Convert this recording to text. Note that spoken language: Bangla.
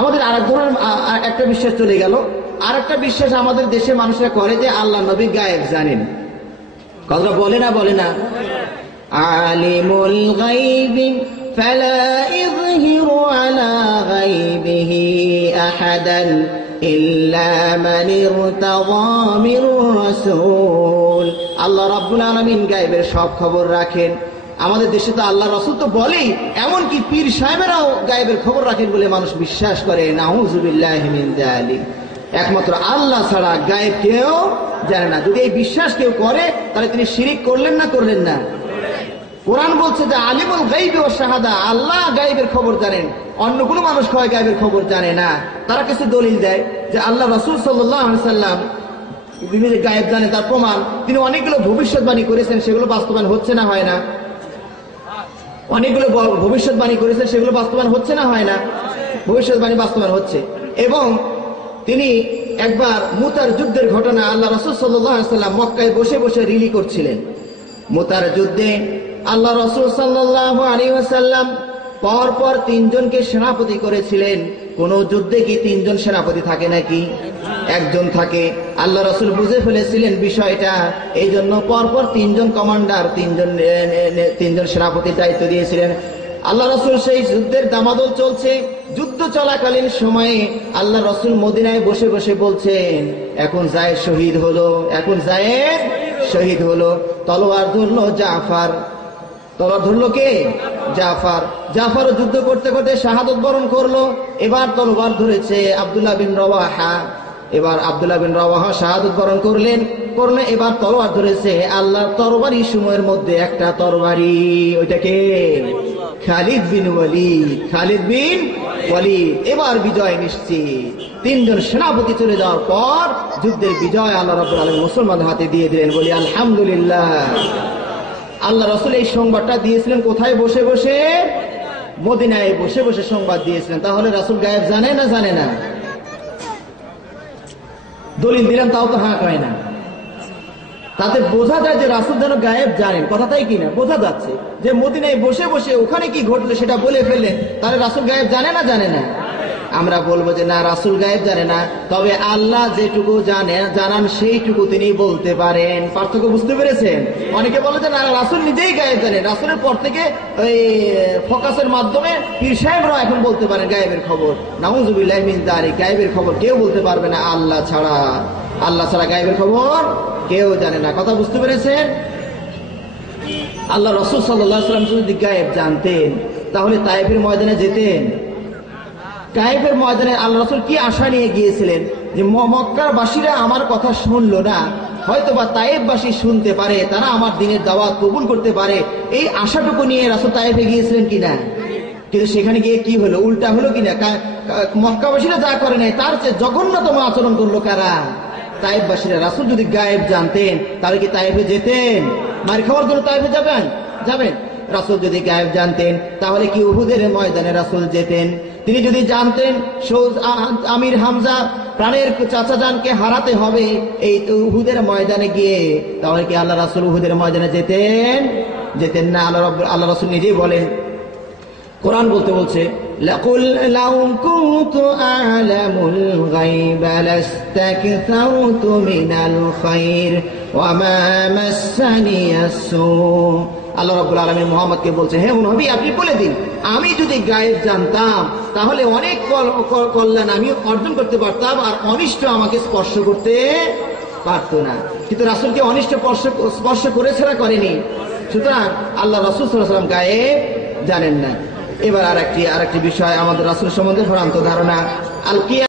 আমাদের আরেক ধরনের একটা বিশ্বাস চলে গেল। আর একটা বিশ্বাস আমাদের দেশে মানুষরা করে যে আল্লাহ নবী গায়েব জানেন। কথা বলে না বলে না, আলিমুল গায়বি ফালা ইযহিরু আলা গায়বিহি আহাদান ইল্লা মান ইরতাযা মির রাসূল। আল্লাহ রাব্বুল আলামিন গায়েবের সব খবর রাখেন। আমাদের দেশে তো আল্লাহ রাসূল তো বলেই, এমনকি পীর সাহেবেরাও গায়েবের খবর রাখেন বলে মানুষ বিশ্বাস করে। নাউযুবিল্লাহি মিন যালিক। একমাত্র আল্লাহ ছাড়া গায়েব কেউ জানে না। যদি এই বিশ্বাস কেউ করে তাহলে তিনি শিরিক করলেন না করলেন না? কোরআন বলছে যে আলিমুল গায়বি ওয়াশ শাহাদা, আল্লাহ গায়েবের খবর জানেন, অন্য কোনো মানুষ গায়েবের খবর জানে না। তারা কিছু দলিল দেয় যে আল্লাহ রাসূল সাল্লাল্লাহু আলাইহি ওয়াসাল্লাম বিভিন্ন গায়েব জানে, তার প্রমাণ তিনি অনেকগুলো ভবিষ্যৎবাণী করেছেন, সেগুলো বাস্তবায়ন হচ্ছে না হয় না? অনেকগুলো ভবিষ্যৎবাণী করেছেন, সেগুলো বাস্তবায়ন হচ্ছে না হয় না? ভবিষ্যৎবাণী বাস্তবায়ন হচ্ছে। এবং তিনি একবার মুতার যুদ্ধের ঘটনা আল্লাহ রাসূল সাল্লাল্লাহু আলাইহি ওয়াসাল্লাম মক্কায় বসে বসে রিলি করছিলেন। মুতার যুদ্ধে আল্লাহ রাসূল সাল্লাল্লাহু আলাইহি ওয়াসাল্লাম পরপর তিনজনকে সেনাপতি করেছিলেন। কোন যুদ্ধে কি তিনজন সেনাপতি থাকে নাকি? একজন থাকে। আল্লাহ রাসূল বুঝে ফেলেছিলেন বিষয়টা, এই জন্য পরপর তিনজন কমান্ডার, তিনজন সেনাপতির দায়িত্ব দিয়েছিলেন। আল্লাহ রাসূল সেই যুদ্ধের দামাদল চলছে, যুদ্ধ চলাকালীন সময়ে আল্লাহ রাসূল মদিনায় বসে বসে বলছেন, এখন যায়েদ শহীদ হলো, এখন যায়েদ শহীদ হলো। তলোয়ার ধরলো জাফর। তলোয়ার ধরলো কে? জাফর। জাফর যুদ্ধ করতে করতে শাহাদত বরণ করলো। এবার তলোয়ার ধরেছে আব্দুল্লাহ বিন রাওয়াহা। এবার আব্দুল্লাহ বিন রাওয়াহা শাহাদত বরণ করলেন। এবার তলোয়ার ধরেছে আল্লাহর তরবারি সময়ের মধ্যে একটা তরবারি, ওইটাকে খালিদ বিন ওয়ালিদ। খালিদ বিন ওয়ালিদ। এবার বিজয় নিশ্চিত। তিনজন সেনাপতি চলে যাওয়ার পর যুদ্ধের বিজয় আল্লাহ রাব্বুল আলামিন মুসলমানদের হাতে দিয়ে দিলেন। বলি আলহামদুলিল্লাহ। আল্লাহ রাসূল এই সংবাদটা দিয়েছিলেন কোথায় বসে বসে? মদিনায় বসে বসে সংবাদ দিয়েছিলেন। তাহলে রাসূল গায়েব জানে না জানে না? দলিল দিলাম তাও তো হাঁ কয় না। তাতে বোঝা যায় যে রাসূল যেন গায়েব জানেন, কথাটাই কিনা বোঝা যাচ্ছে যে মদিনায় বসে বসে ওখানে কি ঘটলো সেটা বলে ফেললেন। তাহলে রাসূল গায়েব জানে না জানে না? আমরা বলবো যে না, রাসূল গায়েব জানে না, তবে আল্লাহ যেটুকু জানান সেইটুকু তিনি বলতে পারেন। পার্থক্য বুঝতে পেরেছেন? অনেকে বলে যে না, রাসূল নিজেই গায়েব জানেন, রাসূলের পর থেকে ওই ফোকাসের মাধ্যমে পীর সাহেবরাও এখন বলতে পারেন গায়েবের খবর। নাউযুবিল্লাহি মিন যালিক। গায়েবের খবর কেউ বলতে পারবে না আল্লাহ ছাড়া। আল্লাহ ছাড়া গায়েবের খবর কেউ জানে না। কথা বুঝতে পেরেছেন? আল্লাহ রাসূল সাল্লাল্লাহু আলাইহি ওয়াসাল্লাম যদি গায়েব জানতেন তাহলে তায়েফের ময়দানে যেতেন? তায়েফের ময়দানে আল্লাহ রাসূল কি আশা নিয়ে গিয়েছিলেন যে মক্কার বাসীরা আমার কথা শুনলো না, হয়তো বা তায়েফবাসী শুনতে পারে, তারা আমার দিনের দাওয়াত কবুল করতে পারে, এই আশাটুকু নিয়ে রাসূল তায়েফে গিয়েছিলেন কিনা? কিন্তু সেখানে গিয়ে কি হলো? উল্টা হলো কিনা? মক্কাবাসীরা যা করে নাই তার চেয়ে জঘন্যতম আচরণ করলো কারা? তায়েফবাসীরা। রাসূল যদি গায়েব জানতেন তাহলে কি তায়েফে যেতেন? মার খাওয়ার জন্য তায়েফে যাবেন? রাসূল যদি গায়েব জানতেন তাহলে কি উহুদের ময়দানে রাসূল যেতেন? তিনি যদি জানতেন আমির হামজা প্রাণের চাচাজানকে হারাতে হবে এই উহুদের ময়দানে গিয়ে, তাহলে কি আল্লাহ রাসূল উহুদের ময়দানে যেতেন না? আল্লাহ রাসূল নিজেই বলেন, কোরআন বলছে লাকুল লাউ কুনতু আ'লামুল গায়বা লাস্তাকসারতু মিনাল খায়র ওয়া মা মাসসানিয়াস সু। আল্লাহ রাব্বুল আলামিন মুহাম্মদকে বলছে, হে নবী আপনি বলে দিন, আমি যদি গায়েব জানতাম তাহলে অনেক কল্যাণ আমি অর্জন করতে পারতাম, আর অনিষ্ট আমাকে স্পর্শ করতে পারতো না। কিন্তু রাসূলকে অনিষ্ট স্পর্শ করেছে না করেনি? সুতরাং আল্লাহ রাসূল সাল্লাল্লাহু আলাইহি ওয়াসাল্লাম গায়েব জানেন না। এবার আরেকটি বিষয় আমাদের রাসূল সম্বন্ধে ভ্রান্ত ধারণা।